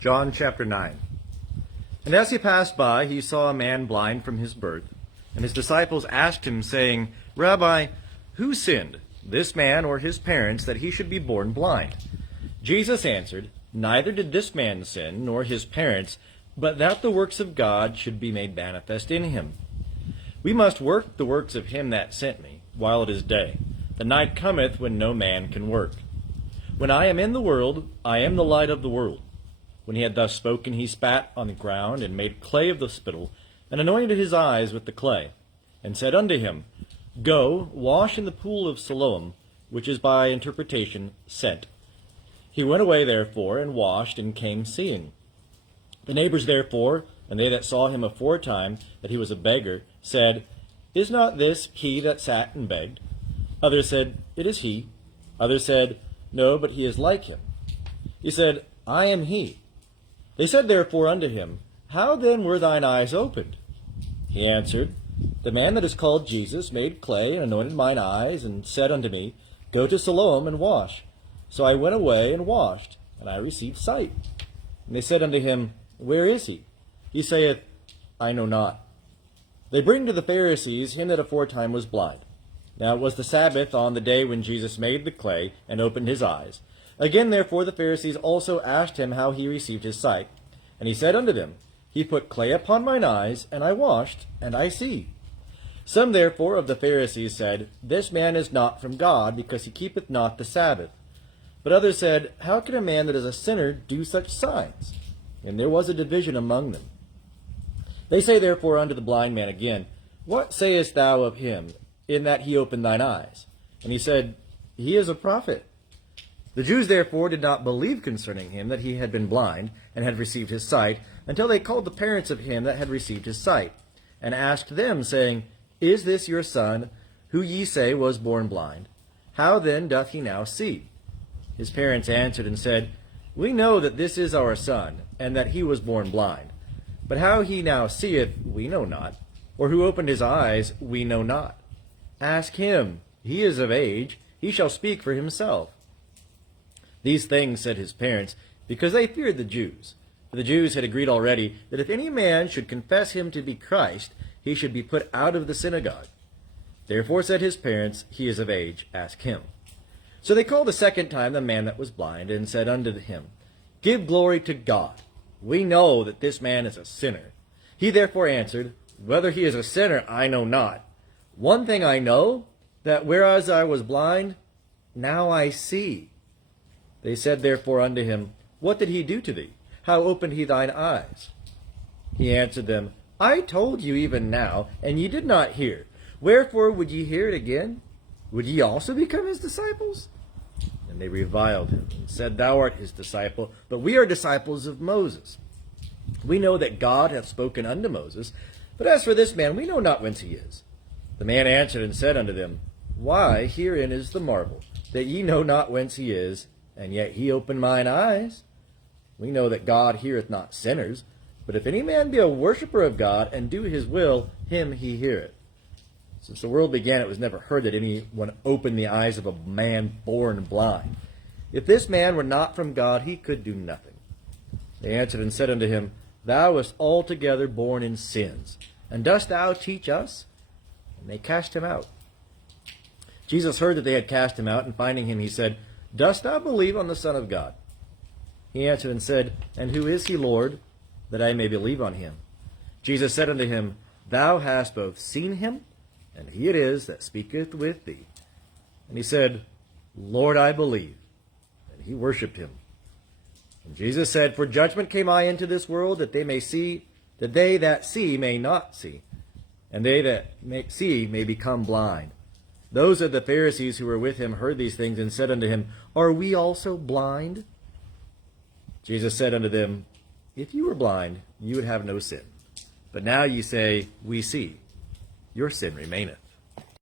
John chapter 9. And as he passed by, he saw a man blind from his birth. And his disciples asked him, saying, Rabbi, who sinned, this man or his parents, that he should be born blind? Jesus answered, Neither did this man sin, nor his parents, but that the works of God should be made manifest in him. We must work the works of him that sent me, while it is day. The night cometh when no man can work. When I am in the world, I am the light of the world. When he had thus spoken, he spat on the ground, and made clay of the spittle, and anointed his eyes with the clay, and said unto him, Go, wash in the pool of Siloam, which is by interpretation, sent. He went away therefore, and washed, and came seeing. The neighbors therefore, and they that saw him aforetime, that he was a beggar, said, Is not this he that sat and begged? Others said, It is he. Others said, No, but he is like him. He said, I am he. They said therefore unto him, How then were thine eyes opened? He answered, The man that is called Jesus made clay, and anointed mine eyes, and said unto me, Go to Siloam, and wash. So I went away, and washed, and I received sight. And they said unto him, Where is he? He saith, I know not. They bring to the Pharisees him that aforetime was blind. Now it was the Sabbath on the day when Jesus made the clay, and opened his eyes. Again therefore the Pharisees also asked him how he received his sight. And he said unto them, He put clay upon mine eyes, and I washed, and I see. Some therefore of the Pharisees said, This man is not from God, because he keepeth not the Sabbath. But others said, How can a man that is a sinner do such signs? And there was a division among them. They say therefore unto the blind man again, What sayest thou of him, in that he opened thine eyes? And he said, He is a prophet. The Jews therefore did not believe concerning him that he had been blind, and had received his sight, until they called the parents of him that had received his sight, and asked them, saying, Is this your son, who ye say was born blind? How then doth he now see? His parents answered and said, We know that this is our son, and that he was born blind. But how he now seeth, we know not, or who opened his eyes, we know not. Ask him, he is of age, he shall speak for himself. These things said his parents, because they feared the Jews. For the Jews had agreed already that if any man should confess him to be Christ, he should be put out of the synagogue. Therefore said his parents, He is of age, ask him. So they called a second time the man that was blind, and said unto him, Give glory to God. We know that this man is a sinner. He therefore answered, Whether he is a sinner, I know not. One thing I know, that whereas I was blind, now I see. They said therefore unto him, What did he do to thee? How opened he thine eyes? He answered them, I told you even now, and ye did not hear. Wherefore would ye hear it again? Would ye also become his disciples? And they reviled him, and said, Thou art his disciple, but we are disciples of Moses. We know that God hath spoken unto Moses, but as for this man, we know not whence he is. The man answered and said unto them, Why, herein is the marvel, that ye know not whence he is, and yet he opened mine eyes. We know that God heareth not sinners, but if any man be a worshipper of God, and do his will, him he heareth. Since the world began, it was never heard that anyone opened the eyes of a man born blind. If this man were not from God, he could do nothing. They answered and said unto him, Thou wast altogether born in sins, and dost thou teach us? And they cast him out. Jesus heard that they had cast him out, and finding him, he said, Dost thou believe on the Son of God? He answered and said, And who is he, Lord, that I may believe on him? Jesus said unto him, Thou hast both seen him, and he it is that speaketh with thee. And he said, Lord, I believe. And he worshipped him. And Jesus said, For judgment came I into this world, that they that see may not see, and they that see may become blind. Those of the Pharisees who were with him heard these things, and said unto him, Are we also blind? Jesus said unto them, If you were blind, you would have no sin. But now ye say, We see. Your sin remaineth.